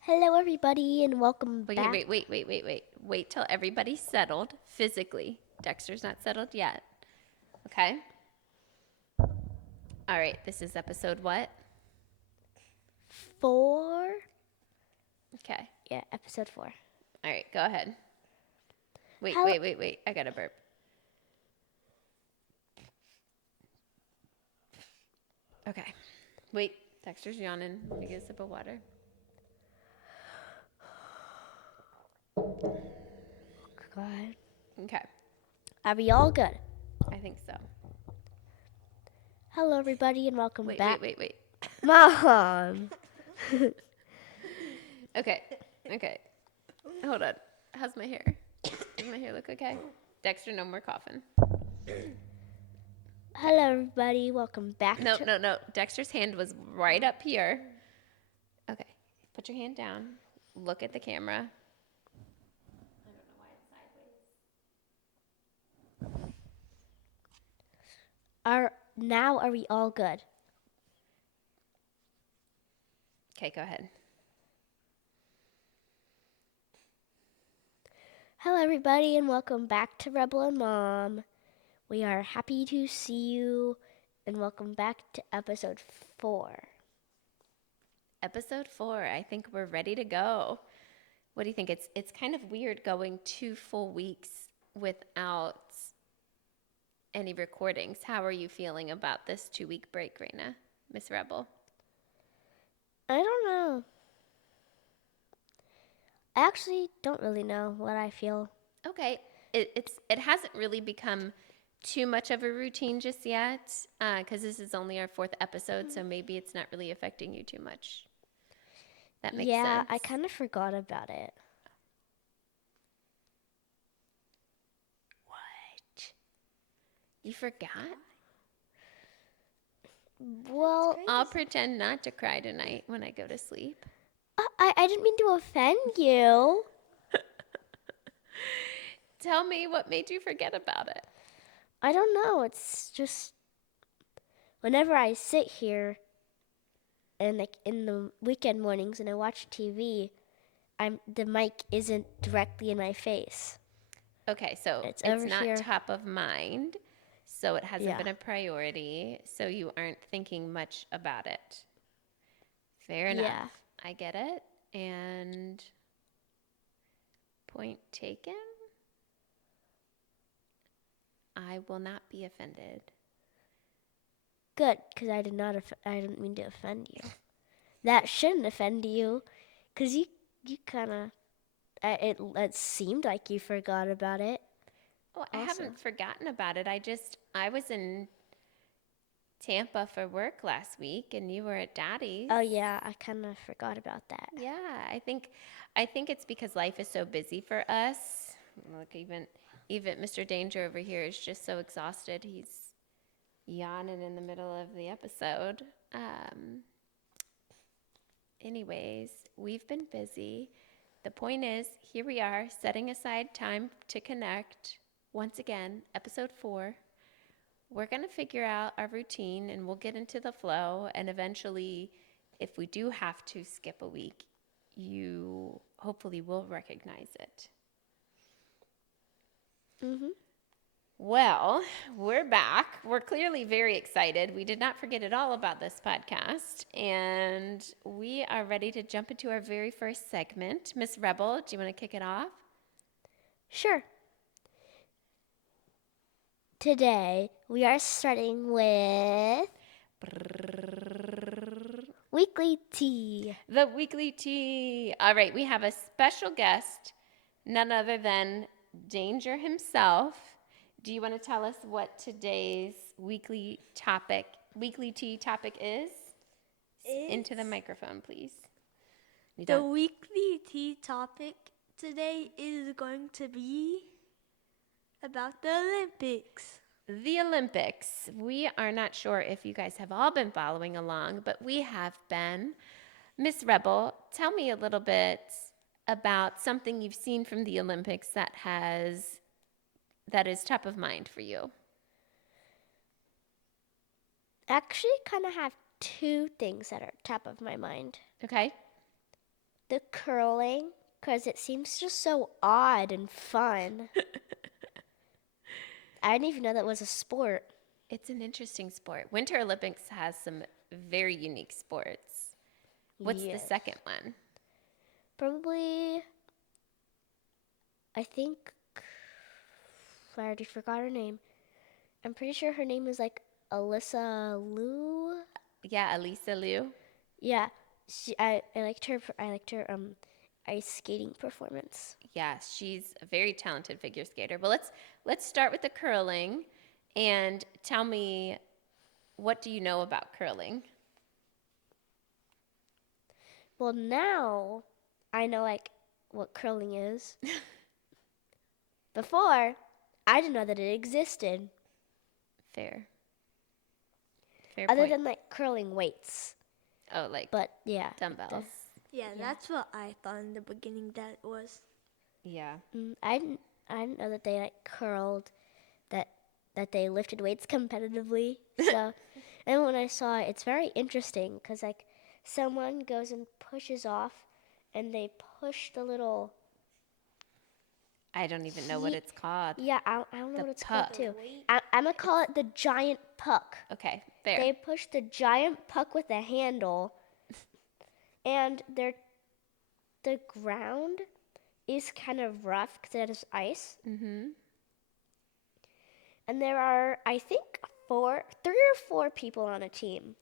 Hello, everybody, and welcome Okay, back. wait. Wait till everybody's settled physically. Dexter's not settled yet. Okay? All right, this is episode what? For Okay. episode 4. All right, go ahead. Wait, Hello. wait, wait, wait. I got to burp. Okay. Wait, Dexter's yawning. Let me get a sip of water. God. Okay, Are we all good? I think so. Hello, everybody, and welcome Wait, back. wait, wait, wait. Mom. Okay, okay. Hold on. How's my hair? Does my hair look okay? Dexter, no more coughing. Okay. Hello, everybody, welcome back No, to. no, no. Dexter's hand was right up here. Okay. Put your hand down. Look at the camera. I don't know why it's sideways. Are we all good? Okay, go ahead. Hello, everybody, and welcome back to Rebel and Mom. We are happy to see you, and welcome back to episode 4. Episode 4. I think we're ready to go. What do you think? It's kind of weird going 2 full weeks without any recordings. How are you feeling about this 2-week break, Raina? Miss Rebel? I don't know. I actually don't really know what I feel. Okay. It hasn't really become too much of a routine just yet, because this is only our 4th episode, so maybe it's not really affecting you too much. That makes Yeah, sense. I kind of forgot about it. What? You forgot? Well, I'll pretend not to cry tonight when I go to sleep. I didn't mean to offend you. Tell me what made you forget about it. I don't know. It's just whenever I sit here and like in the weekend mornings and I watch TV, the mic isn't directly in my face. Okay, so It's it's over not here. top of mind, so it hasn't Yeah. been a priority, so you aren't thinking much about it. Fair enough. Yeah. I get it. And point taken. I will not be offended. Good, because I didn't mean to offend you. That shouldn't offend you, because you kind of it seemed like you forgot about it. Oh, I Also. haven't forgotten about it. I was in Tampa for work last week and you were at Daddy's. Oh yeah, I kind of forgot about that. Yeah, I think it's because life is so busy for us. Look, even Mr. Danger over here is just so exhausted. He's yawning in the middle of the episode. Um, anyways, we've been busy. The point is, here we are setting aside time to connect. Once again, episode 4. We're going to figure out our routine and we'll get into the flow. And eventually, if we do have to skip a week, you hopefully will recognize it. Mhm. Well, we're back. We're clearly very excited. We did not forget at all about this podcast. And we are ready to jump into our very first segment. Miss Rebel, do you want to kick it off? Sure. Today we are starting with weekly tea. The weekly tea. All right, we have a special guest, none other than Danger himself. Do you want to tell us what today's weekly tea topic is? Into the microphone, please. The weekly tea topic today is going to be about the Olympics. The Olympics. We are not sure if you guys have all been following along, but we have been. Miss Rebel, tell me a little bit about something you've seen from the Olympics that is top of mind for you. Actually, kind of have two things that are top of my mind. Okay? The curling, because it seems just so odd and fun. I didn't even know that was a sport. It's an interesting sport. Winter Olympics has some very unique sports. What's the Yes. second one? Probably, I think, I already forgot her name. I'm pretty sure her name is like Alyssa Liu. Yeah, Elisa Liu. Yeah, I liked her. I liked her ice skating performance. Yeah, she's a very talented figure skater. Well, let's start with the curling, and tell me, what do you know about curling? Well, now I know like what curling is. Before, I didn't know that it existed. Fair. Fair Other point. than like curling weights. Oh, like But yeah, dumbbells. Yeah, Yeah. that's what I thought in the beginning that it was. Yeah. I didn't know that they like curled, that they lifted weights competitively. So, and when I saw it, it's very interesting because like someone goes and pushes off, and they push the little. I don't even know what it's called. Yeah, I don't know The what it's puck. called too. weight. I'm gonna call it the giant puck. Okay, fair. They push the giant puck with a handle, and the ground is kind of rough because it has ice. Mm-hmm. And there are, I think, 3 or 4 people on a team.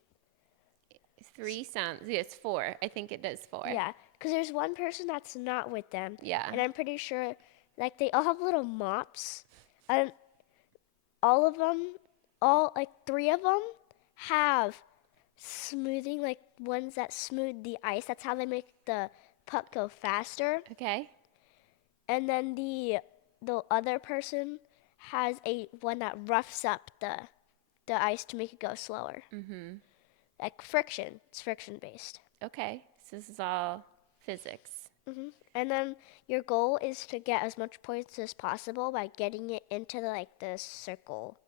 3 sounds. Yes, 4. I think it does 4. Yeah, because there's one person that's not with them. Yeah. And I'm pretty sure, like, they all have little mops. And all of them, like 3 of them, have smoothing, like ones that smooth the ice. That's how they make the puck go faster. Okay. And then the other person has a one that roughs up the ice to make it go slower. Mm-hmm. Like friction. It's friction based. Okay. So this is all physics. And then your goal is to get as much points as possible by getting it into the circle,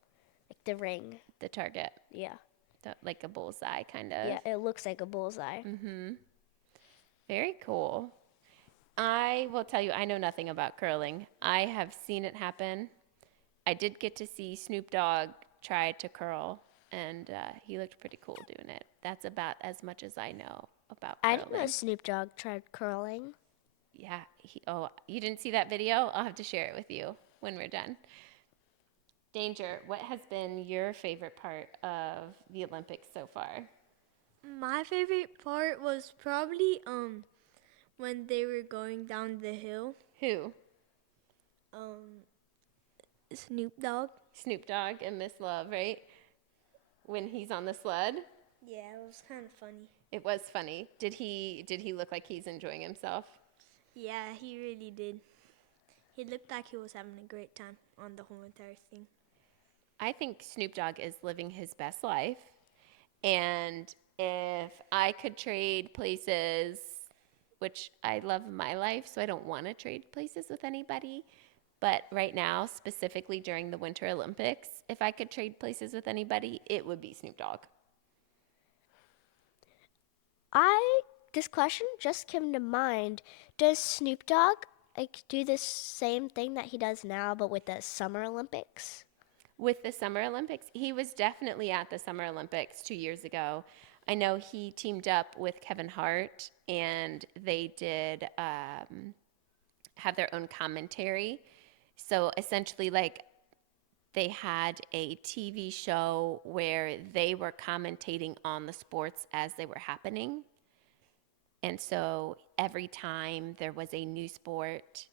like the ring. The target. Yeah. Like a bullseye, kind of. Yeah, it looks like a bullseye. Mm-hmm. Very cool. I will tell you, I know nothing about curling. I have seen it happen. I did get to see Snoop Dogg try to curl, and he looked pretty cool doing it. That's about as much as I know about I curling. didn't know Snoop Dogg tried curling. Yeah. You didn't see that video? I'll have to share it with you when we're done. Danger, what has been your favorite part of the Olympics so far? My favorite part was probably when they were going down the hill. Who? Snoop Dogg. Snoop Dogg and Miss Love, right? When he's on the sled. Yeah, it was kind of funny. It was funny. Did he look like he's enjoying himself? Yeah, he really did. He looked like he was having a great time on the whole entire thing. I think Snoop Dogg is living his best life. And if I could trade places, which I love my life, so I don't want to trade places with anybody. But right now, specifically during the Winter Olympics, if I could trade places with anybody, it would be Snoop Dogg. This question just came to mind. Does Snoop Dogg do the same thing that he does now, but with the Summer Olympics? With the Summer Olympics, he was definitely at the Summer Olympics 2 years ago. I know he teamed up with Kevin Hart, and they did have their own commentary. So essentially, like, they had a TV show where they were commentating on the sports as they were happening. And so every time there was a new sport,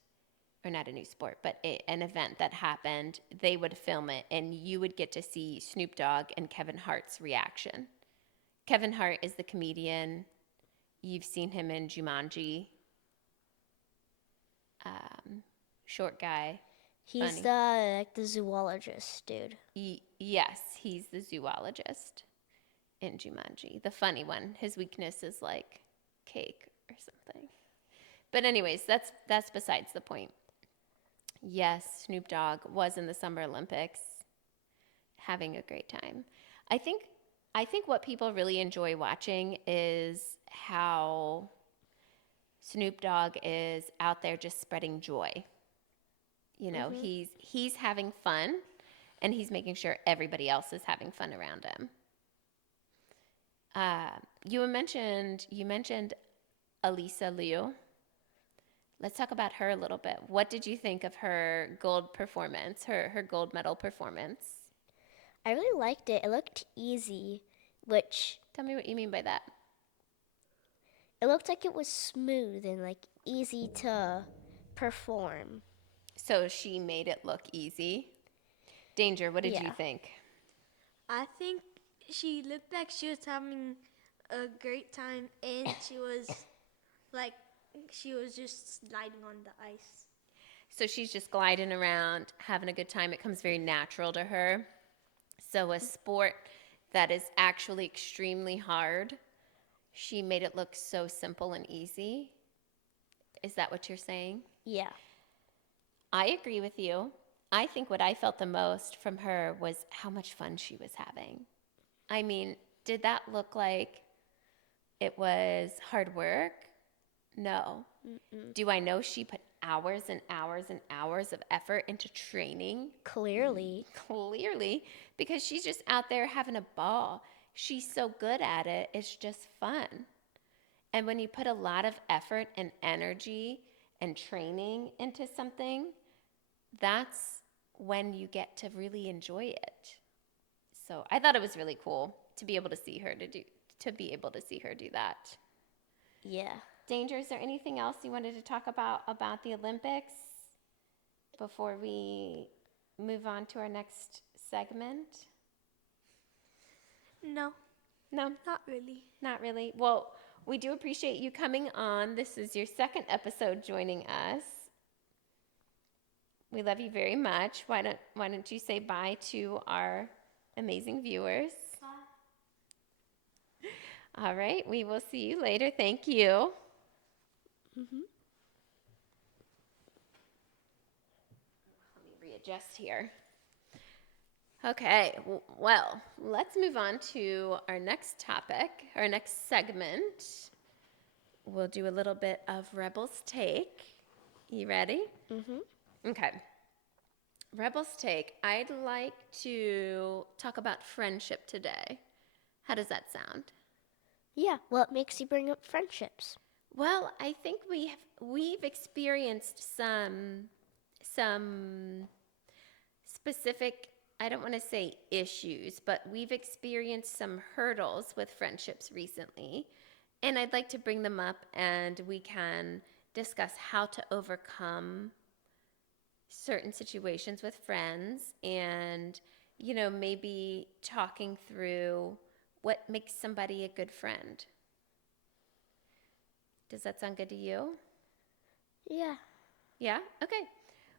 or not a new sport, but an event that happened, they would film it, and you would get to see Snoop Dogg and Kevin Hart's reaction. Kevin Hart is the comedian. You've seen him in Jumanji. Short guy. He's Funny. the zoologist dude. Yes, he's the zoologist in Jumanji. The funny one. His weakness is like cake or something. But anyways, that's besides the point. Yes, Snoop Dogg was in the Summer Olympics having a great time. I think what people really enjoy watching is how Snoop Dogg is out there just spreading joy. You know, Mhm. he's having fun, and he's making sure everybody else is having fun around him. Uh, you mentioned Elisa Liu. Let's talk about her a little bit. What did you think of her gold performance, her gold medal performance? I really liked it. It looked easy, which Tell me what you mean by that. it looked like it was smooth and like easy to perform. So she made it look easy. Danger, what did you Yeah. think? I think she looked like she was having a great time, and like she was just sliding on the ice. So she's just gliding around, having a good time. It comes very natural to her. So, a sport that is actually extremely hard, she made it look so simple and easy. Is that what you're saying? Yeah. I agree with you. I think what I felt the most from her was how much fun she was having. I mean, did that look like it was hard work? No. Mm-mm. Do I know she put hours and hours and hours of effort into training? Clearly. Clearly, because she's just out there having a ball. She's so good at it, it's just fun. And when you put a lot of effort and energy and training into something, that's when you get to really enjoy it. So I thought it was really cool to be able to see her do that. Yeah. Danger, is there anything else you wanted to talk about the Olympics before we move on to our next segment? No, No, not really. not really. Well, we do appreciate you coming on. This is your second episode joining us. We love you very much. Why don't you say bye to our amazing viewers? All right, we will see you later. Thank you. Mhm. Let me readjust here. Okay, well, let's move on to our next topic, our next segment. We'll do a little bit of Rebel's Take. You ready? Mhm. Okay. Rebel's Take. I'd like to talk about friendship today. How does that sound? Yeah. What makes you bring up friendships? Well, I think we've experienced some specific, I don't want to say issues, but we've experienced some hurdles with friendships recently. And I'd like to bring them up and we can discuss how to overcome certain situations with friends and, maybe talking through what makes somebody a good friend. Does that sound good to you? Yeah. Yeah? Okay.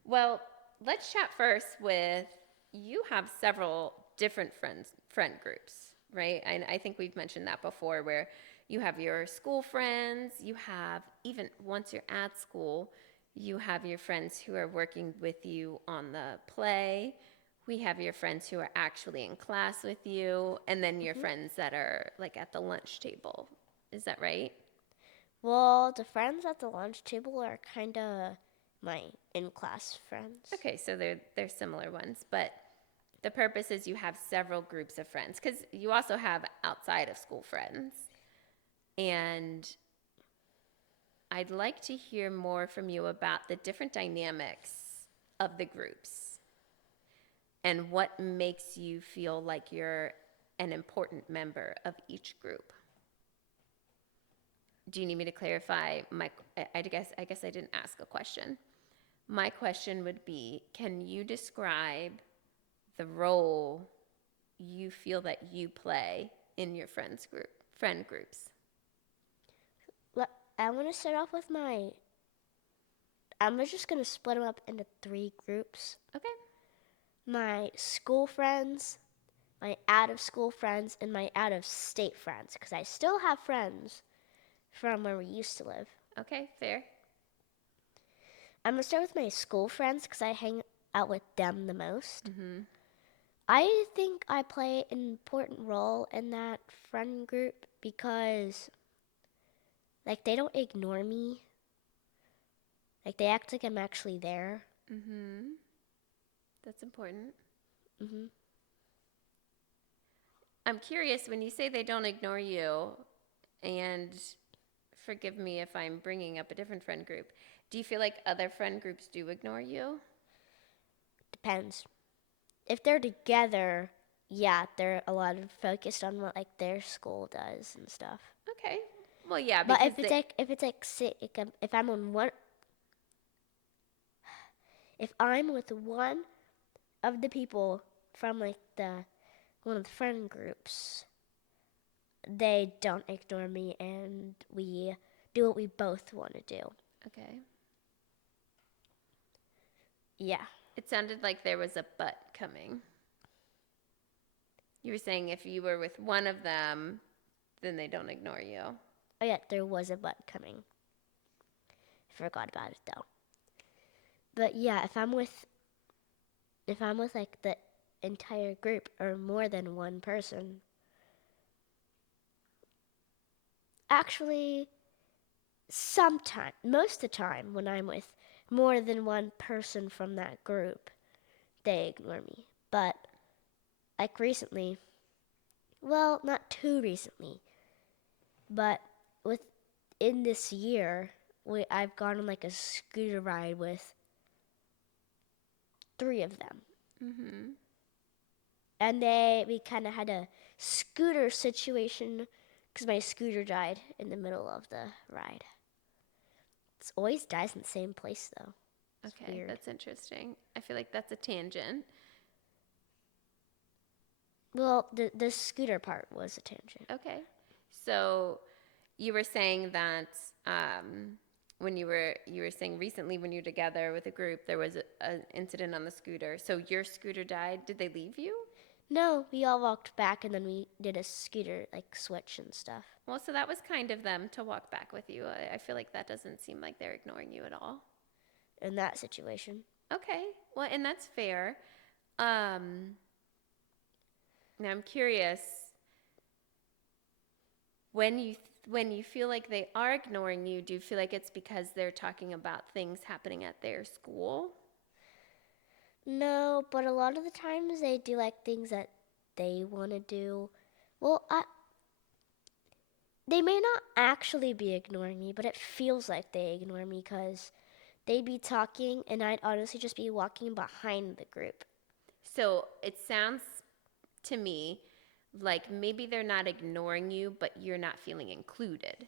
Well, let's chat first with you have several different friend groups, right? And I think we've mentioned that before where you have your school friends, you have even once you're at school, you have your friends who are working with you on the play. We have your friends who are actually in class with you, and then your Mhm. friends that are like at the lunch table. Is that right? Well, the friends at the lunch table are kind of my in-class friends. Okay, so they're similar ones, but the purpose is you have several groups of friends because you also have outside of school friends. And I'd like to hear more from you about the different dynamics of the groups and what makes you feel like you're an important member of each group. Do you need me to clarify I guess I didn't ask a question. My question would be, can you describe the role you feel that you play in your friend groups? I want to start off with I'm just going to split them up into three groups. Okay. My school friends, my out of school friends, and my out of state friends, because I still have friends from where we used to live. Okay, fair. I'm going to start with my school friends because I hang out with them the most. Mm-hmm. I think I play an important role in that friend group because, like, they don't ignore me. Like they act like I'm actually there. Mm-hmm. That's important. Hmm. I'm curious, when you say they don't ignore you, and forgive me if I'm bringing up a different friend group, do you feel like other friend groups do ignore you? Depends. If they're together, yeah, they're a lot of focused on what like their school does and stuff. Okay. Well, yeah, But because they. if it's like if I'm on one, if I'm with one of the people from like the one of the friend groups, they don't ignore me and we do what we both want to do. Okay. Yeah. It sounded like there was a but coming. You were saying if you were with one of them, then they don't ignore you. Oh yeah, there was a but coming. Forgot about it though. But yeah, if I'm with like the entire group or more than one person, actually sometime most of the time when I'm with more than one person from that group, they ignore me. But like recently, well, not too recently, but within this year, I've gone on like a scooter ride with three of them. Mm-hmm. And we kind of had a scooter situation because my scooter died in the middle of the ride. It always dies in the same place though. It's Okay, weird. that's interesting. I feel like that's a tangent. Well, the scooter part was a tangent. Okay. So you were saying that when you were saying recently when you were together with a group, there was an incident on the scooter. So your scooter died. Did they leave you? No, we all walked back and then we did a scooter like switch and stuff Well, so that was kind of them to walk back with you. I feel like that doesn't seem like they're ignoring you at all. in that situation. Okay. Well, and that's fair. Um, Now I'm curious, when you feel like they are ignoring you, do you feel like it's because they're talking about things happening at their school? No, but a lot of the times they do like things that they want to do. Well, they may not actually be ignoring me, but it feels like they ignore me because they'd be talking and I'd honestly just be walking behind the group. So it sounds to me like maybe they're not ignoring you, but you're not feeling included.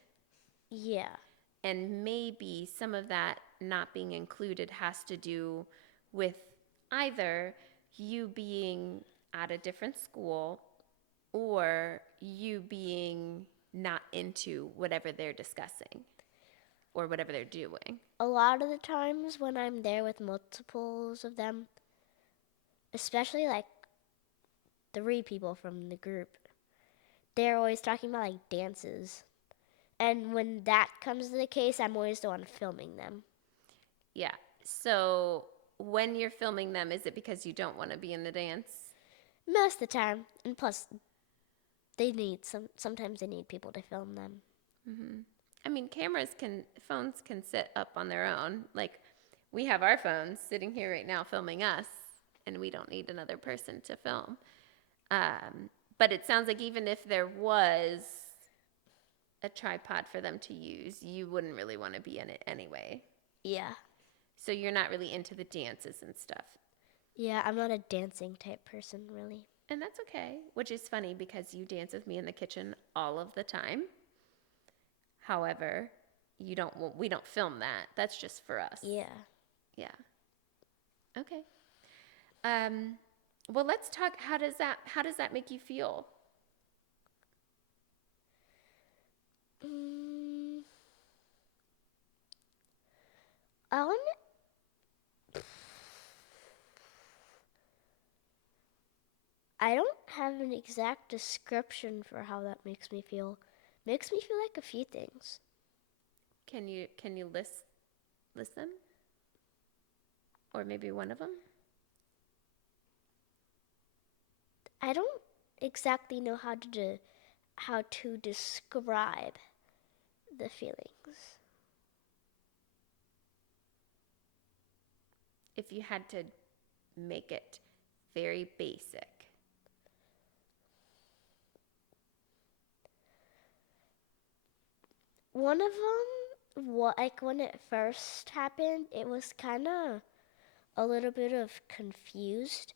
Yeah. And maybe some of that not being included has to do with either you being at a different school or you being not into whatever they're discussing or whatever they're doing. A lot of the times when I'm there with multiples of them, especially like three people from the group, they're always talking about like dances. And when that comes to the case, I'm always the one filming them. Yeah. So when you're filming them, is it because you don't want to be in the dance? Most of the time. And plus, sometimes they need people to film them. Mm-hmm. I mean, phones can sit up on their own. Like, we have our phones sitting here right now filming us, and we don't need another person to film. But it sounds like even if there was a tripod for them to use, you wouldn't really want to be in it anyway. Yeah. So you're not really into the dances and stuff. Yeah, I'm not a dancing type person, really. And that's okay, which is funny because you dance with me in the kitchen all of the time. However, we don't film that. That's just for us. Yeah. Yeah. Okay. Um well, let's talk, how does that make you feel? Mm, I want I don't have an exact description for how that makes me feel. Makes me feel like a few things. Can you list them? Or maybe one of them? I don't exactly know how to describe the feelings. if you had to make it very basic? One of them, what like when it first happened, it was kind of a little bit of confused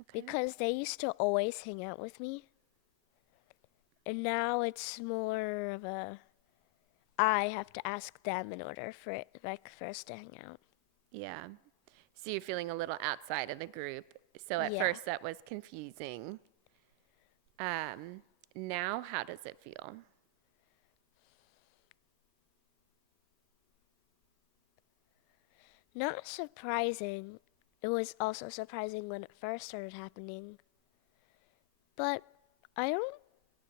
Okay. because they used to always hang out with me, and now it's more of a I have to ask them in order for it like for us to hang out. Yeah. So you're feeling a little outside of the group. So at Yeah. first that was confusing. Now how does it feel? Not surprising. It was also surprising when it first started happening. But I don't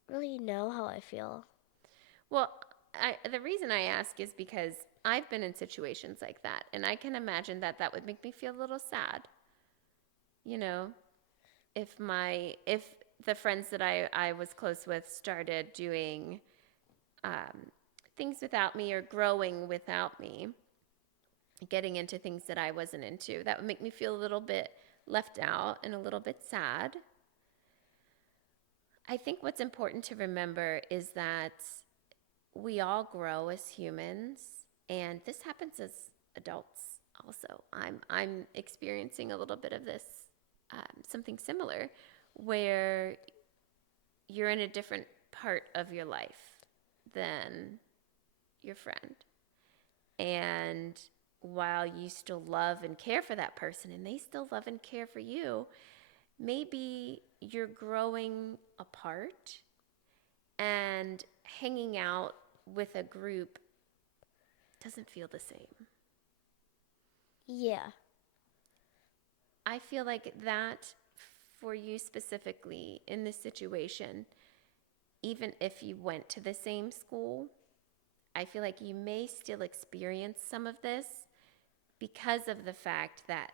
really know how I feel. Well, the reason I ask is because I've been in situations like that, and I can imagine that that would make me feel a little sad. You know, if the friends that I was close with started doing things without me or growing without me, getting into things that I wasn't into, that would make me feel a little bit left out and a little bit sad. I think what's important to remember is that we all grow as humans, and this happens as adults also. I'm experiencing a little bit of this, something similar, where you're in a different part of your life than your friend. And while you still love and care for that person and they still love and care for you, maybe you're growing apart and hanging out with a group doesn't feel the same. Yeah. I feel like that for you specifically in this situation, even if you went to the same school, I feel like you may still experience some of this because of the fact that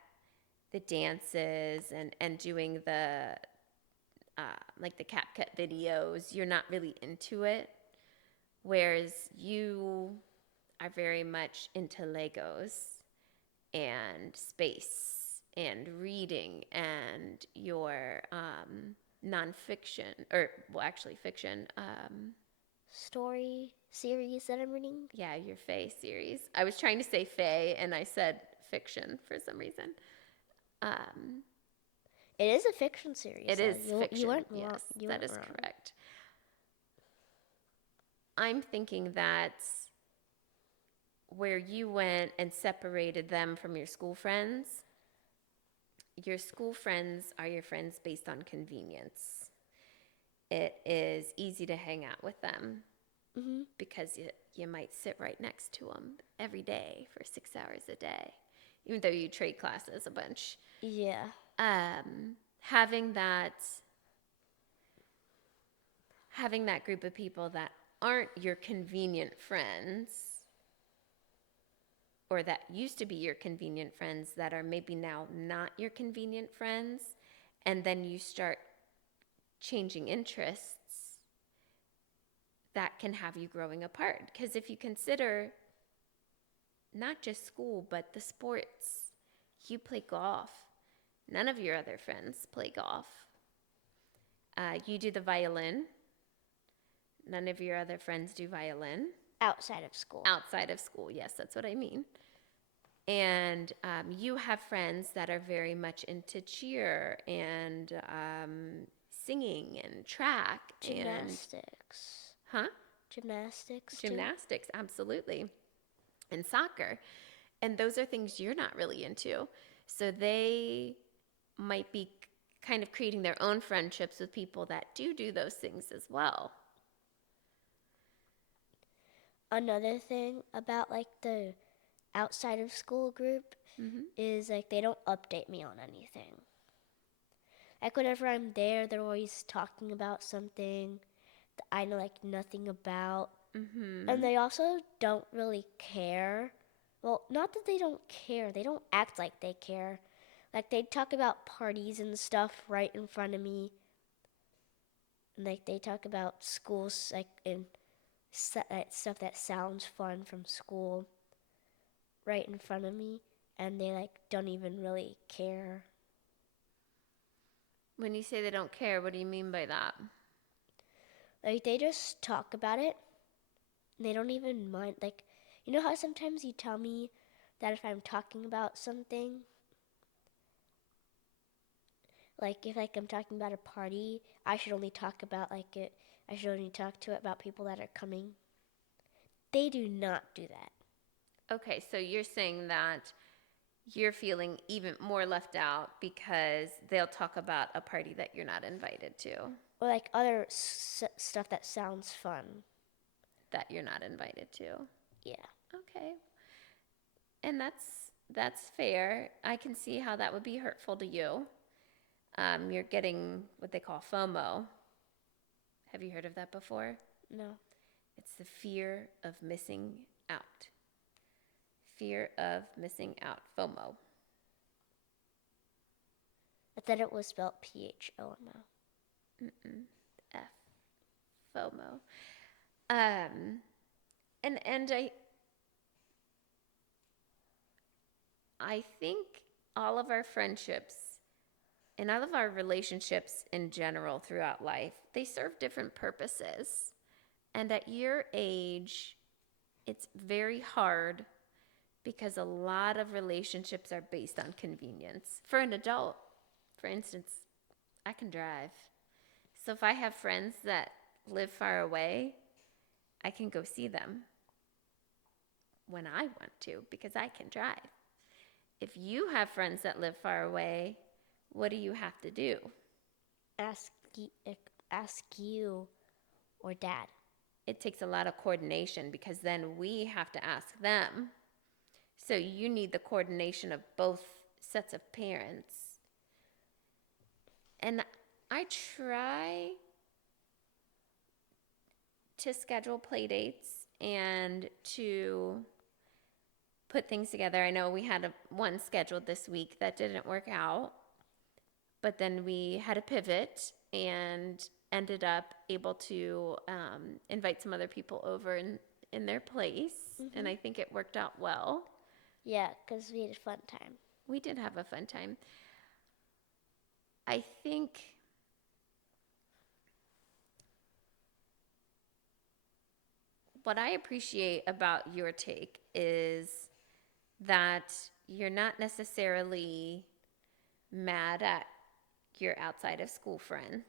the dances and doing the like the CapCut videos, you're not really into it, whereas you are very much into Legos and space and reading and your nonfiction, or well, actually fiction. Story series that I'm reading. Yeah, your Fae series. I was trying to say Fae and I said fiction for some reason. Um, It is a fiction series. it is You fiction. weren't wrong. Yes, You that weren't is wrong. correct. I'm thinking that where you went and separated them from your school friends are your friends based on convenience. It is easy to hang out with them Mhm. because you might sit right next to them every day for 6 hours a day, even though you trade classes a bunch. Yeah. Having that group of people that aren't your convenient friends, or that used to be your convenient friends that are maybe now not your convenient friends, and then you start changing interests, that can have you growing apart. Because if you consider not just school, but the sports, you play golf. None of your other friends play golf. You do the violin. None of your other friends do violin. Outside of school. Outside of school, yes, that's what I mean. And you have friends that are very much into cheer and singing and track Gymnastics. and Gymnastics too. gymnastics, absolutely, and soccer. And those are things you're not really into. So they might be kind of creating their own friendships with people that do those things as well. Another thing about like the outside of school group Mm-hmm. is like they don't update me on anything. Like whenever I'm there, they're always talking about something that I know like nothing about. Mm-hmm. And they also don't really care. Well, not that they don't care. They don't act like they care. Like they talk about parties and stuff right in front of me. And like they talk about schools like and stuff that sounds fun from school right in front of me. and they like don't even really care. When you say they don't care, what do you mean by that? Like they just talk about it. And they don't even mind. Like, you know how sometimes you tell me that if I'm talking about something, like if like I'm talking about a party, I should only talk about like it. I should only talk to it about people that are coming. They do not do that. Okay, so you're saying that you're feeling even more left out because they'll talk about a party that you're not invited to, Or like other stuff that sounds fun. that you're not invited to. Yeah. Okay. And that's fair. I can see how that would be hurtful to you. You're getting what they call FOMO. Have you heard of that before? No. It's the fear of missing out. Fear of missing out, FOMO. I thought it was spelled PHOMO. F, FOMO. And I think all of our friendships and all of our relationships in general throughout life, they serve different purposes. And at your age, it's very hard because a lot of relationships are based on convenience. For an adult, for instance, I can drive. So if I have friends that live far away, I can go see them when I want to because I can drive. If you have friends that live far away, what do you have to do? Ask you or dad. It takes a lot of coordination because then we have to ask them. So you need the coordination of both sets of parents. And I try to schedule play dates and to put things together. I know we had one scheduled this week that didn't work out, but then we had a pivot and ended up able to invite some other people over in their place. Mm-hmm. And I think it worked out well. Yeah, because we had a fun time. We did have a fun time. I think what I appreciate about your take is that you're not necessarily mad at your outside of school friends.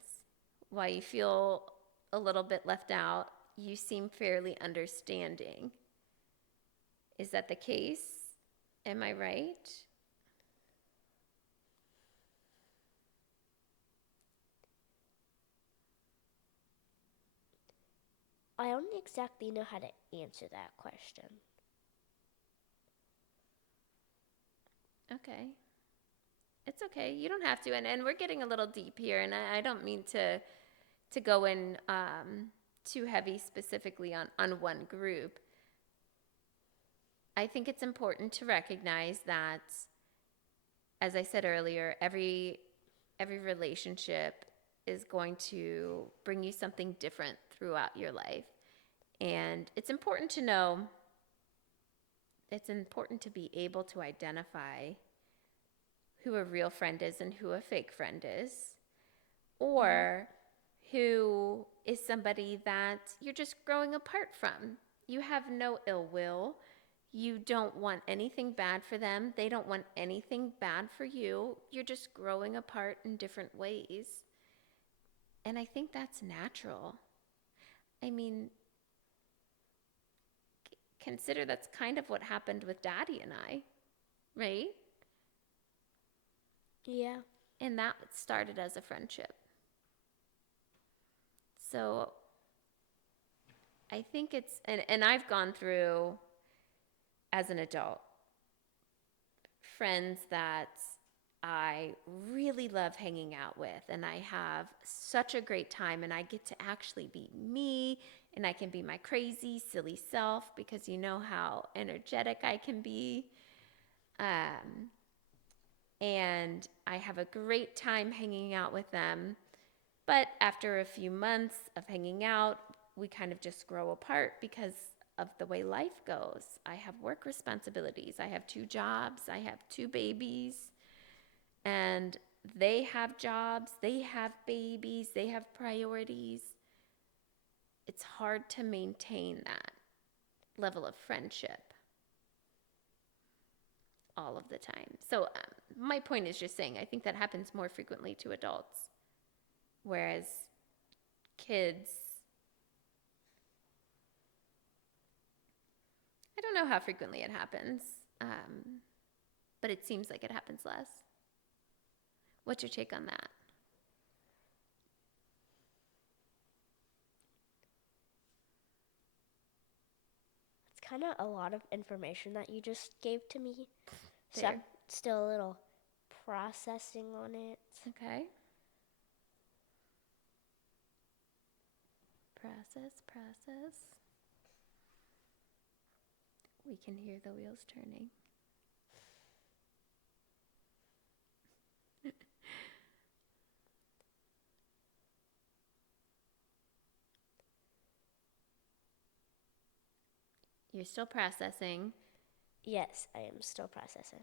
While you feel a little bit left out, you seem fairly understanding. Is that the case? Am I right? I don't exactly know how to answer that question. Okay. It's okay. You don't have to. And we're getting a little deep here, and I don't mean to go in too heavy specifically on one group. I think it's important to recognize that, as I said earlier, every relationship is going to bring you something different throughout your life. And it's important to know, it's important to be able to identify who a real friend is and who a fake friend is, or who is somebody that you're just growing apart from. You have no ill will. You don't want anything bad for them. They don't want anything bad for you. You're just growing apart in different ways. And I think that's natural. I mean, consider that's kind of what happened with Daddy and I, right? Yeah. And that started as a friendship. So I think it's, and I've gone through, as an adult, friends that I really love hanging out with, and I have such a great time, and I get to actually be me, and I can be my crazy, silly self because you know how energetic I can be. And I have a great time hanging out with them. But after a few months of hanging out, we kind of just grow apart because of the way life goes. I have work responsibilities. I have 2 jobs. I have 2 babies. And they have jobs. They have babies. They have priorities. It's hard to maintain that level of friendship all of the time. So my point is just saying, I think that happens more frequently to adults, whereas kids, I don't know how frequently it happens, but it seems like it happens less. What's your take on that? It's kind of a lot of information that you just gave to me. So Fair. I'm still a little processing on it. Okay. Process. We can hear the wheels turning. You're still processing. Yes, I am still processing.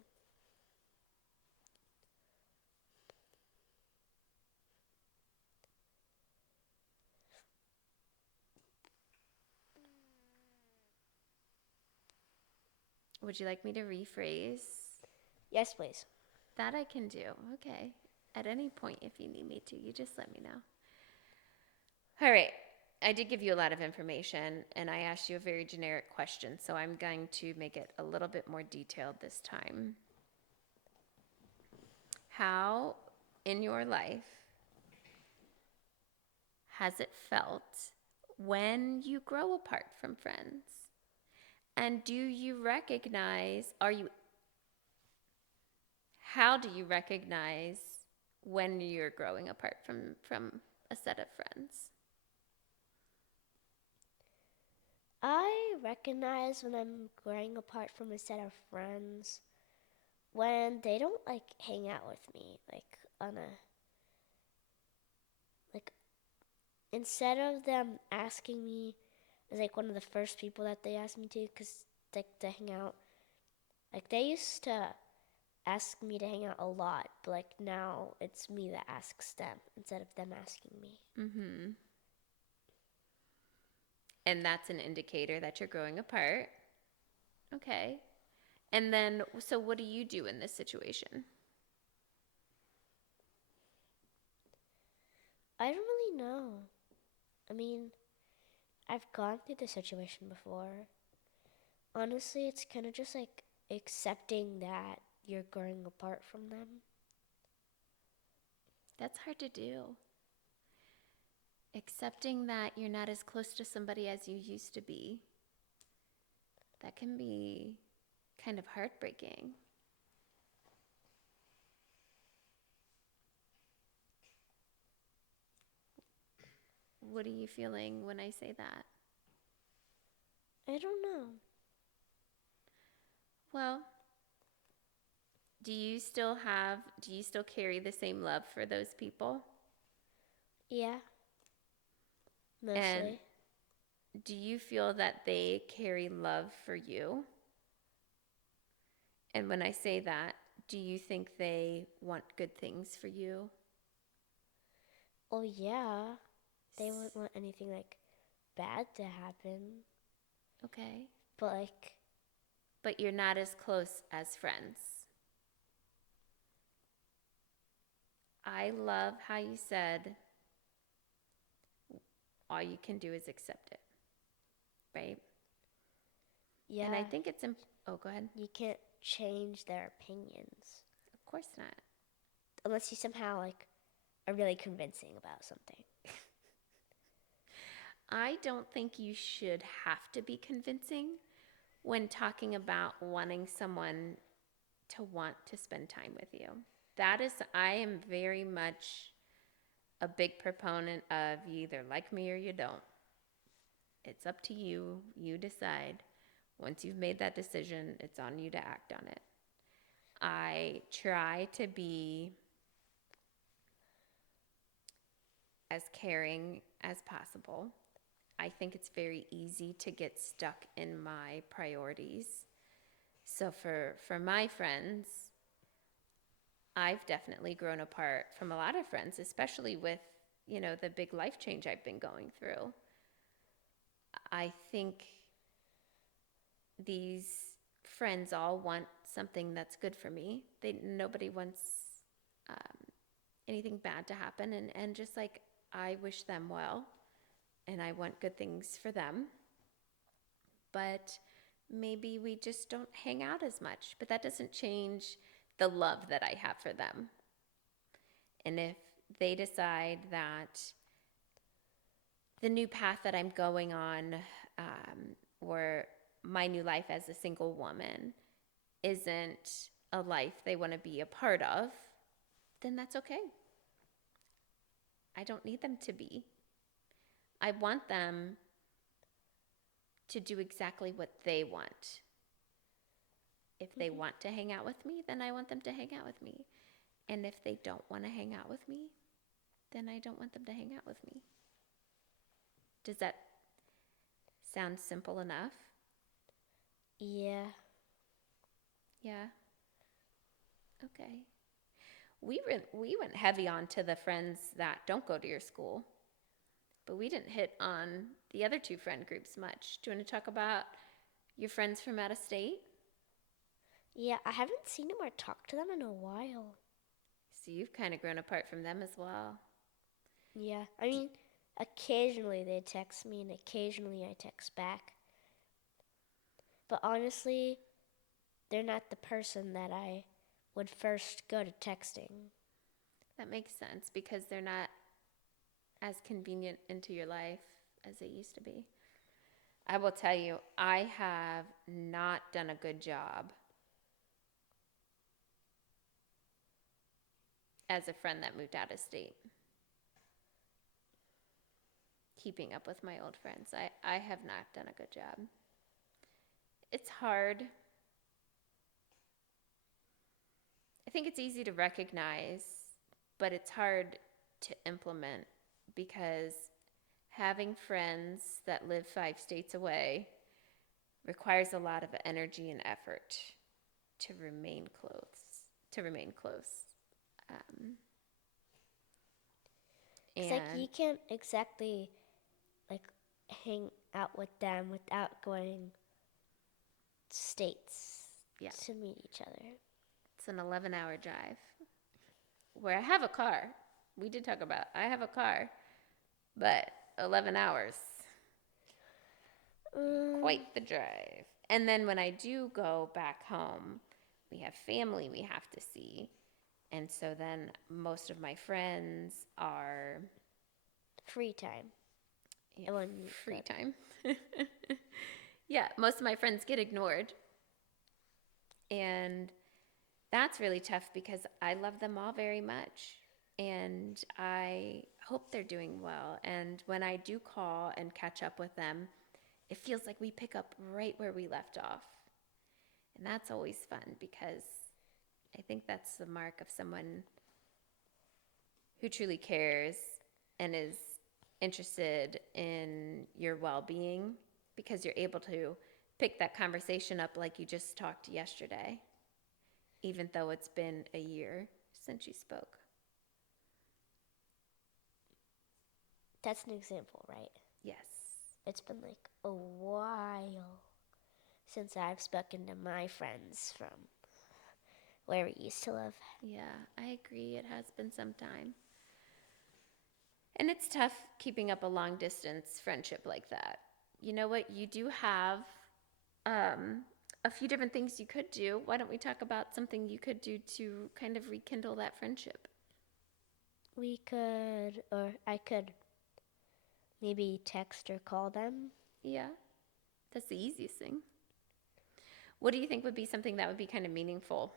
Would you like me to rephrase? Yes, please. That I can do. Okay. At any point, if you need me to, you just let me know. All right. I did give you a lot of information, and I asked you a very generic question, so I'm going to make it a little bit more detailed this time. How in your life has it felt when you grow apart from friends? And do you recognize, how do you recognize when you're growing apart from a set of friends? I recognize when I'm growing apart from a set of friends when they don't like hang out with me, like instead of them asking me as like one of the first people that they asked me to like to hang out, like they used to ask me to hang out a lot, but like now it's me that asks them instead of them asking me. Mm-hmm. And that's an indicator that you're growing apart. Okay. And then, so what do you do in this situation? I don't really know. I mean, I've gone through this situation before. Honestly, it's kind of just like accepting that you're growing apart from them. That's hard to do. Accepting that you're not as close to somebody as you used to be. That can be kind of heartbreaking. What are you feeling when I say that? I don't know. Well, do you still carry the same love for those people? Yeah, And mostly. do you feel that they carry love for you? And when I say that, do you think they want good things for you? Oh, yeah. They wouldn't want anything like bad to happen. Okay. But like, But you're not as close as friends. I love how you said all you can do is accept it, right? yeah, And I think oh, go ahead. you can't change their opinions Of course not. unless you somehow like are really convincing about something. I don't think you should have to be convincing when talking about wanting someone to want to spend time with you. I am very much a big proponent of you either like me or you don't. It's up to you. You decide. Once you've made that decision, it's on you to act on it. I try to be as caring as possible. I think it's very easy to get stuck in my priorities. So for my friends, I've definitely grown apart from a lot of friends, especially with, the big life change I've been going through. I think these friends all want something that's good for me. Nobody wants um, anything bad to happen, and just like I wish them well, and I want good things for them, but maybe we just don't hang out as much. But that doesn't change the love that I have for them. And if they decide that the new path that I'm going on, or my new life as a single woman, isn't a life they want to be a part of, then that's okay. I don't need them to be. I want them to do exactly what they want. If they want to hang out with me, then I want them to hang out with me. And if they don't want to hang out with me, then I don't want them to hang out with me. Does that sound simple enough? Yeah. Yeah. Okay. We went heavy onto the friends that don't go to your school, but we didn't hit on the other two friend groups much. Do you want to talk about your friends from out of state? Yeah, I haven't seen them or talked to them in a while. So you've kind of grown apart from them as well. Yeah, I mean, occasionally they text me and occasionally I text back. But honestly, they're not the person that I would first go to texting. That makes sense because they're not as convenient into your life as they used to be. I will tell you, I have not done a good job as a friend that moved out of state, keeping up with my old friends. I have not done a good job. It's hard. I think it's easy to recognize, but it's hard to implement because having friends that live 5 states away requires a lot of energy and effort to remain close. Um, Because, like, and you can't exactly, like, hang out with them without going states yeah, to meet each other. it's an 11-hour drive where I have a car. We did talk about I have a car, but 11 hours, quite the drive. And then when I do go back home, we have family we have to see. And so then most of my friends are Free time. yeah, When free time. Yeah, most of my friends get ignored. And that's really tough because I love them all very much. And I hope they're doing well. And when I do call and catch up with them, it feels like we pick up right where we left off. And that's always fun because I think that's the mark of someone who truly cares and is interested in your well-being, because you're able to pick that conversation up like you just talked yesterday, even though it's been a year since you spoke. That's an example, right? Yes. It's been like a while since I've spoken to my friends from where we used to live. Yeah, I agree. It has been some time. And it's tough keeping up a long distance friendship like that. You know what? You do have a few different things you could do. Why don't we talk about something you could do to kind of rekindle that friendship? We could, or I could maybe text or call them. Yeah, that's the easiest thing. What do you think would be something that would be kind of meaningful,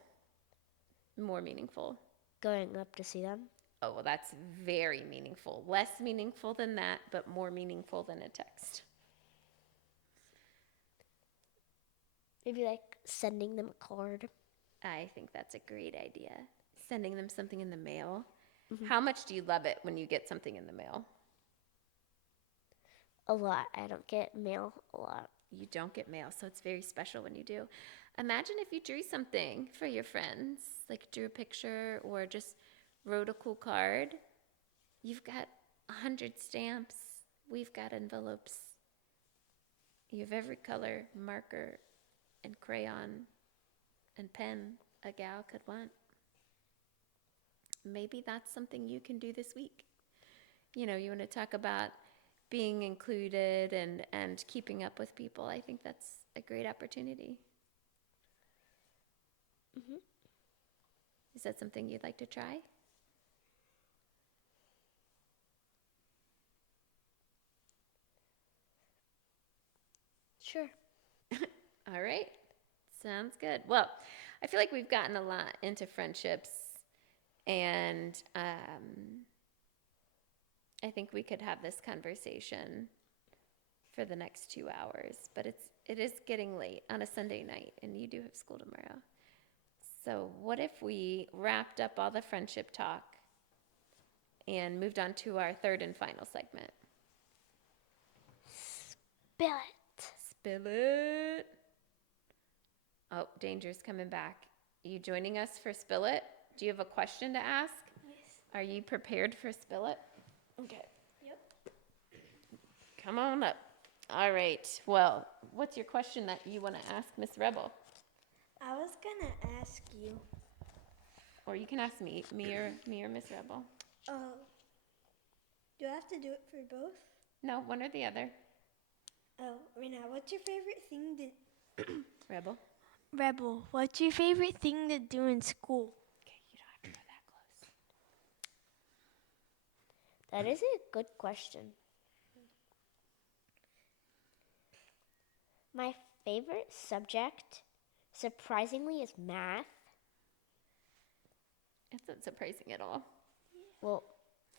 more meaningful? Going up to see them. Oh, well, that's very meaningful. Less meaningful than that, but more meaningful than a text. Maybe like sending them a card. I think that's a great idea. Sending them something in the mail. How much do you love it when you get something in the mail? a lot. I don't get mail a lot. You don't get mail, so it's very special when you do. Imagine if you drew something for your friends, like drew a picture or just wrote a cool card. You've got 100 stamps. We've got envelopes. You have every color, marker, and crayon, and pen a gal could want. Maybe that's something you can do this week. You know, you want to talk about being included and keeping up with people. I think that's a great opportunity. Mhm. Is that something you'd like to try? Sure. All right. Sounds good. Well, I feel like we've gotten a lot into friendships, and I think we could have this conversation for the next 2 hours, but it is getting late on a Sunday night, and you do have school tomorrow. So what if we wrapped up all the friendship talk and moved on to our third and final segment? Spill it. Spill it. Oh, Danger's coming back. Are you joining us for Spill It? Do you have a question to ask? Yes. Are you prepared for Spill It? Okay. Yep. Come on up. All right. Well, what's your question that you want to ask Miss Rebel? I was gonna ask you. Or you can ask me or Miss Rebel. Do I have to do it for both? No, one or the other. Oh, Rena, what's your favorite thing to Rebel. Rebel? What's your favorite thing to do in school? Okay, you don't have to go that close. That is a good question. My favorite subject, surprisingly, is math. It's not surprising at all. Well,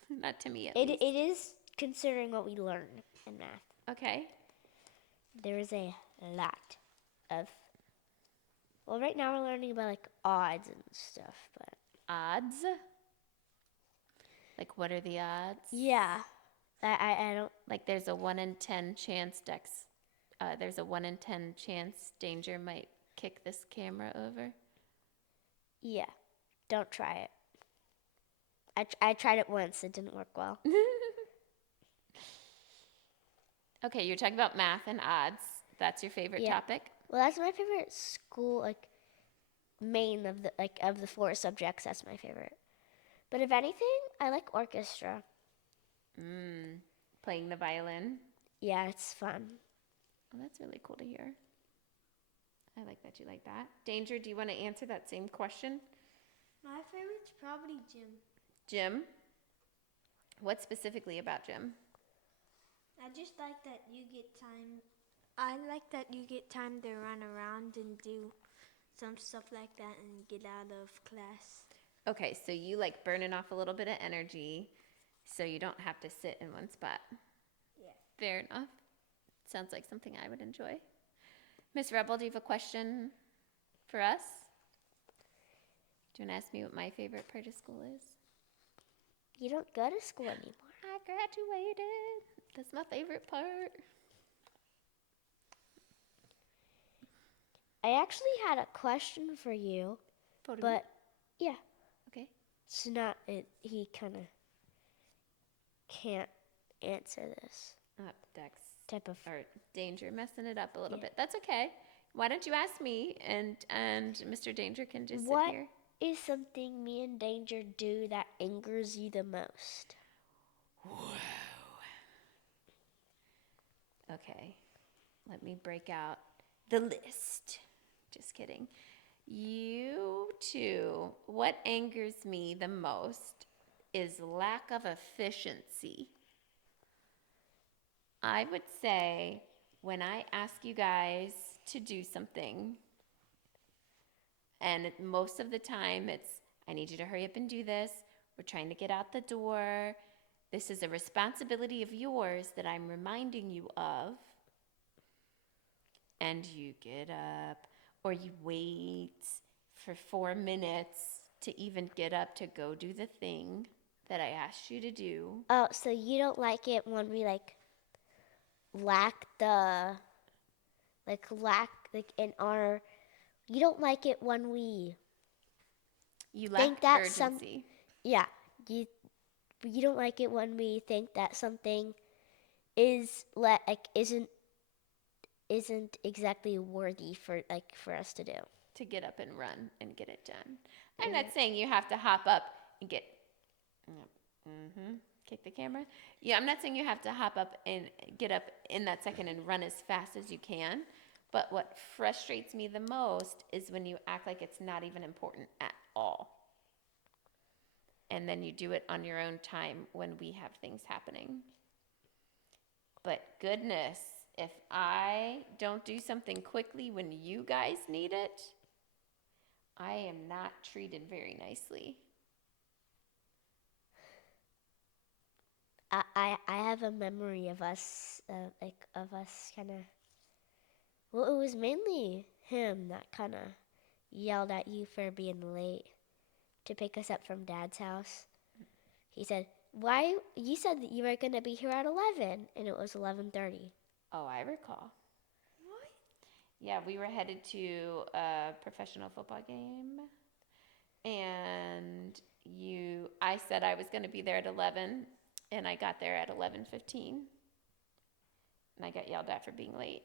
Not to me at it least. is considering what we learn in math. Okay. There is a lot of. Well, right now we're learning about like odds and stuff, but Odds? Like, what are the odds? yeah, I don't. Like, there's a 1 in 10 chance there's a 1 in 10 chance Danger might kick this camera over. Yeah, don't try it. I tried it once. It didn't work well. Okay, you're talking about math and odds. That's your favorite Yeah. topic? Well, that's my favorite school, like main of the four subjects. That's my favorite. But if anything, I like orchestra. Playing the violin. Yeah, it's fun. Well, that's really cool to hear. I like that you like that. Danger, do you want to answer that same question? My favorite's probably gym. Gym? What specifically about gym? I just like that you get time. I like that you get time to run around and do some stuff like that and get out of class. Okay, so you like burning off a little bit of energy so you don't have to sit in one spot. Yeah. Fair enough. Sounds like something I would enjoy. Miss Rebel, do you have a question for us? Do you want to ask me what my favorite part of school is? You don't go to school anymore. I graduated. That's my favorite part. I actually had a question for you, but yeah, Okay. it's not. He kind of can't answer this Dex type of. or Danger messing it up a little Yeah. bit. That's okay. Why don't you ask me and Mr. Danger can just What sit here. is something me and Danger do that angers you the most? Okay. Let me break out the list. Just kidding. You two, what angers me the most is lack of efficiency. I would say when I ask you guys to do something, and most of the time it's, I need you to hurry up and do this. We're trying to get out the door. This is a responsibility of yours that I'm reminding you of. And you get up, or you wait for 4 minutes to even get up to go do the thing that I asked you to do. Oh, so you don't like it when we like lack the like in our you don't like it when we You think lack that some urgency. yeah you don't like it when we think that something is like isn't exactly worthy for us to do. To get up and run and get it done. I'm not Yeah. saying you have to hop up and get kick the camera. Yeah, I'm not saying you have to hop up and get up in that second and run as fast as you can. But what frustrates me the most is when you act like it's not even important at all. And then you do it on your own time when we have things happening. But goodness, if I don't do something quickly when you guys need it, I am not treated very nicely. I have a memory of us of us kind of well it was mainly him that kind of yelled at you for being late to pick us up from Dad's house. He said, "Why you said that you were going to be here at 11 and it was 11:30." Oh, I recall. What? Yeah, we were headed to a professional football game, and I said I was going to be there at 11, and I got there at 11:15, and I got yelled at for being late.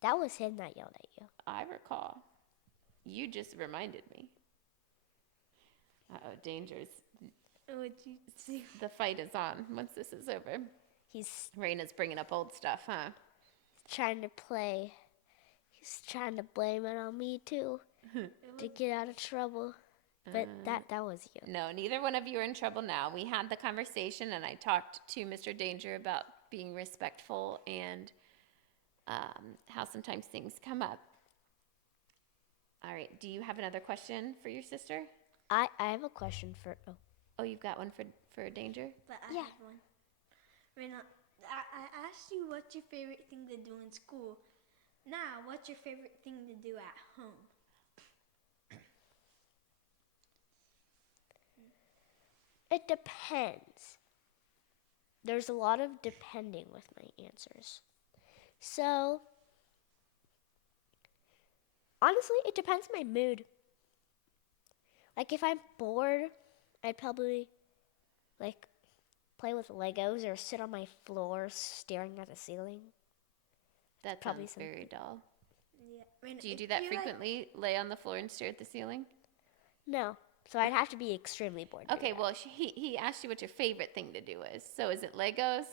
That was him that yelled at you. I recall. You just reminded me. Uh-oh, dangers. What'd you do? The fight is on once this is over. He's Raina's bringing up old stuff, huh? trying to play. He's trying to blame it on me too to get out of trouble. But that was you. No, neither one of you are in trouble now. We had the conversation, and I talked to Mr. Danger about being respectful and how sometimes things come up. All right. Do you have another question for your sister? I have a question for Oh, you've got one for Danger? But I Yeah. have one. Rena, I asked you what's your favorite thing to do in school. Now, what's your favorite thing to do at home? It depends. There's a lot of depending with my answers. So, honestly, it depends on my mood. Like if I'm bored, I'd probably like play with Legos or sit on my floor staring at the ceiling. That Probably sounds very dull. Yeah. Rena, Do you if do that you frequently? Lay on the floor and stare at the ceiling? No. So I'd have to be extremely bored. Okay, well, he asked you what your favorite thing to do is. So is it Legos?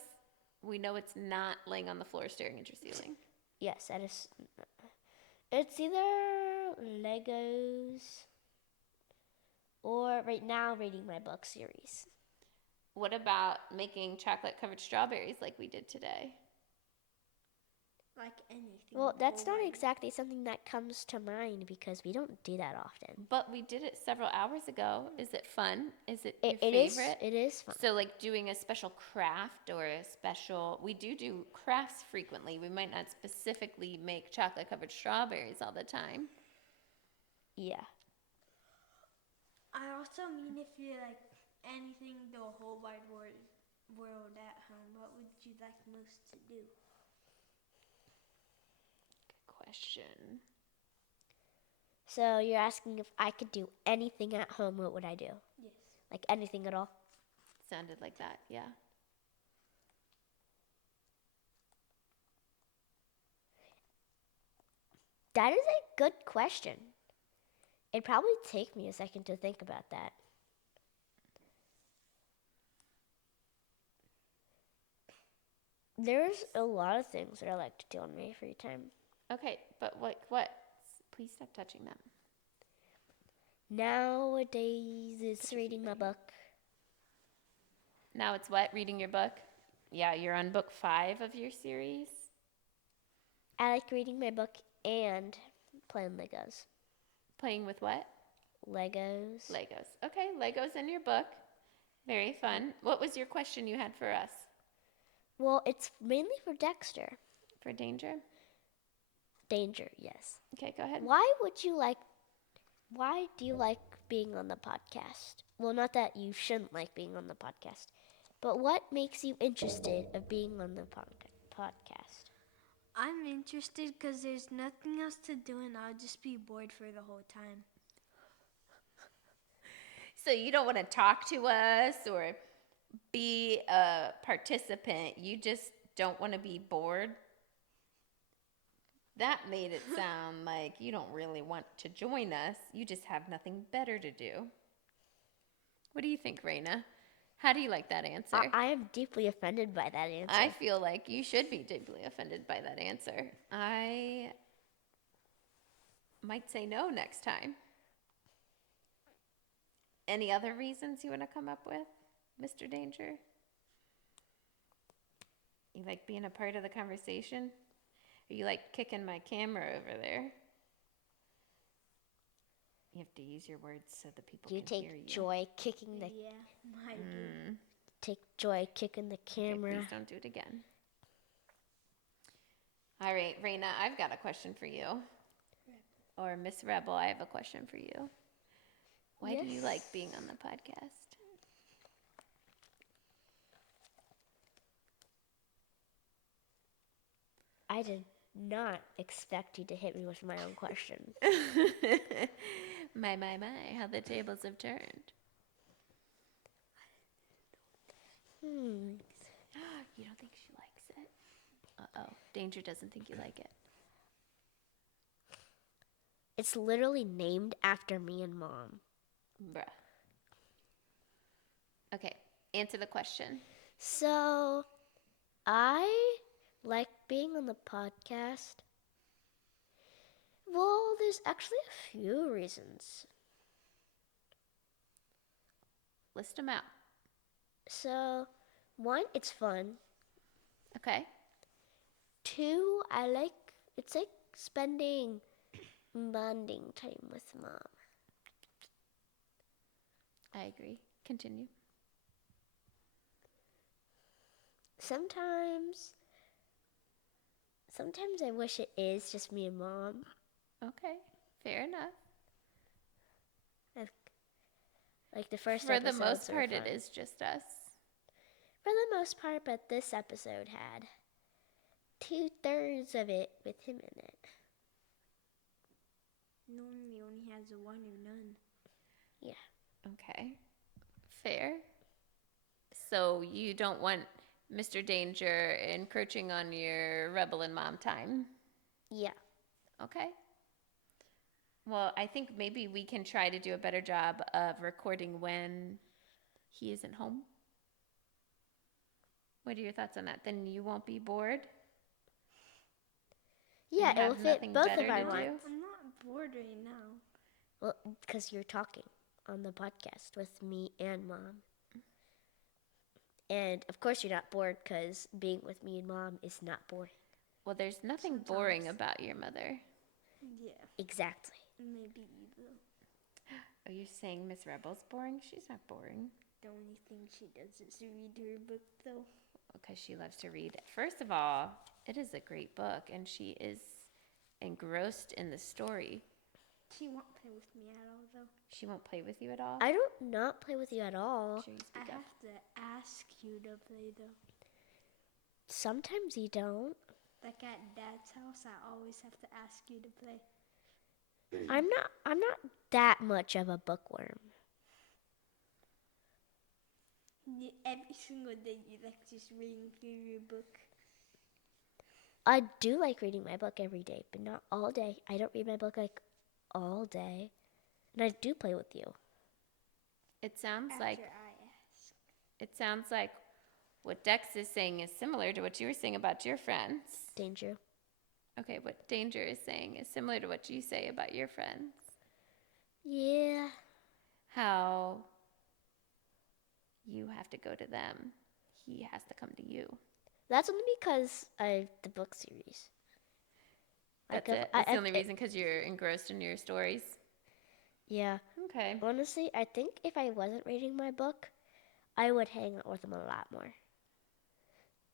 We know it's not laying on the floor staring at your ceiling. Yes, that is. It's either Legos or right now reading my book series. What about making chocolate covered strawberries like we did today? like anything. Well, that's whole not wide- exactly something that comes to mind because we don't do that often. But we did it several hours ago. Is it fun? Is it your It is. favorite? It is fun. So like doing a special craft or a special, we do crafts frequently. We might not specifically make chocolate covered strawberries all the time. Yeah. I also mean if you like anything the whole wide world at home, what would you like most to do? Good question. So you're asking if I could do anything at home, what would I do? Yes. Like anything at all? Sounded like that, yeah. That is a good question. It'd probably take me a second to think about that. There's a lot of things that I like to do on my free time. Okay, but what? Please stop touching them. Nowadays, it's reading my book. Now it's what? Reading your book? Yeah, you're on book 5 of your series. I like reading my book and playing Legos. Playing with what? Legos. Legos. Okay, Legos in your book. Very fun. What was your question you had for us? Well, it's mainly for Dexter. For Danger? Danger, yes. Okay, go ahead. Why do you like being on the podcast? Well, not that you shouldn't like being on the podcast, but what makes you interested of being on the podcast? I'm interested because there's nothing else to do and I'll just be bored for the whole time. So you don't want to talk to us or be a participant. You just don't want to be bored. That made it sound like you don't really want to join us. You just have nothing better to do. What do you think, Raina? How do you like that answer? I am deeply offended by that answer. I feel like you should be deeply offended by that answer. I might say no next time. Any other reasons you want to come up with, Mr. Danger? You like being a part of the conversation? Or you like kicking my camera over there? You have to use your words so the people Do you can hear you. take joy kicking the Yeah, I do. take joy kicking the Okay, camera? please don't do it again. All right, Raina, I've got a question for you. Or Miss Rebel, I have a question for you. Why do you like being on the podcast? I did not expect you to hit me with my own question. My, how the tables have turned. You don't think she likes it? Uh-oh, Danger doesn't think you like it. It's literally named after me and Mom. Bruh. Okay, answer the question. So, I like being on the podcast. Well, there's actually a few reasons. List them out. So, one, it's fun. Okay. Two, it's like spending bonding time with Mom. I agree. Continue. Sometimes I wish it is just me and Mom. Okay, fair enough. Like the first For the episodes most were part, fun. it is just us. For the most part, but this episode had 2/3 of it with him in it. Normally only has a one or none. Yeah. Okay, fair. So you don't want Mr. Danger encroaching on your Rebel and Mom time? Yeah. Okay. Well, I think maybe we can try to do a better job of recording when he isn't home. What are your thoughts on that? Then you won't be bored? Yeah, and it will have fit nothing both better of our to do? wants. I'm not bored right now. Well, because you're talking on the podcast with me and Mom. And of course, you're not bored because being with me and Mom is not boring. Well, there's nothing boring about your mother. Yeah, Exactly. maybe evil. Are you saying Miss Rebel's boring? She's not boring. The only thing she does is read her book, though. Because she loves to read. First of all, it is a great book, and she is engrossed in the story. She won't play with me at all, though. She won't play with you at all? I don't not play with you at all. Sure you I speak up. have to ask you to play, though. Sometimes you don't. Like at Dad's house, I always have to ask you to play. I'm not that much of a bookworm. Every single day, you like just reading through your book. I do like reading my book every day, but not all day. I don't read my book like all day. And I do play with you. It sounds After like I ask. it sounds like what Dex is saying is similar to what you were saying about your friends. Danger. Okay, what Danger is saying is similar to what you say about your friends. Yeah. How you have to go to them. He has to come to you. That's only because of the book series. That's Like, it? That's the only reason because you're engrossed in your stories? Yeah. Okay. Honestly, I think if I wasn't reading my book, I would hang out with them a lot more.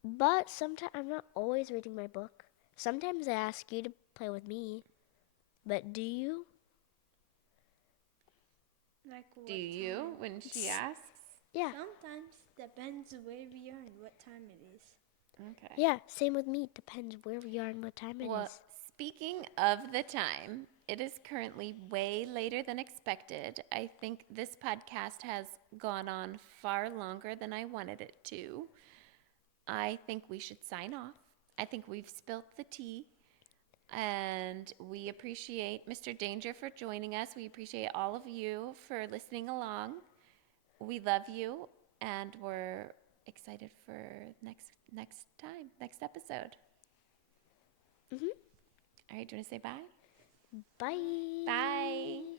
But sometimes I'm not always reading my book. Sometimes I ask you to play with me. But do you? Like what Do you time? when she asks? Yeah. Sometimes depends where we are and what time it is. Okay. Yeah, same with me. Depends where we are and what time it Well, is. speaking of the time, it is currently way later than expected. I think this podcast has gone on far longer than I wanted it to. I think we should sign off. I think we've spilt the tea. And we appreciate Mr. Danger for joining us. We appreciate all of you for listening along. We love you, and we're excited for next episode. Mhm. All right, do you want to say bye? Bye. Bye.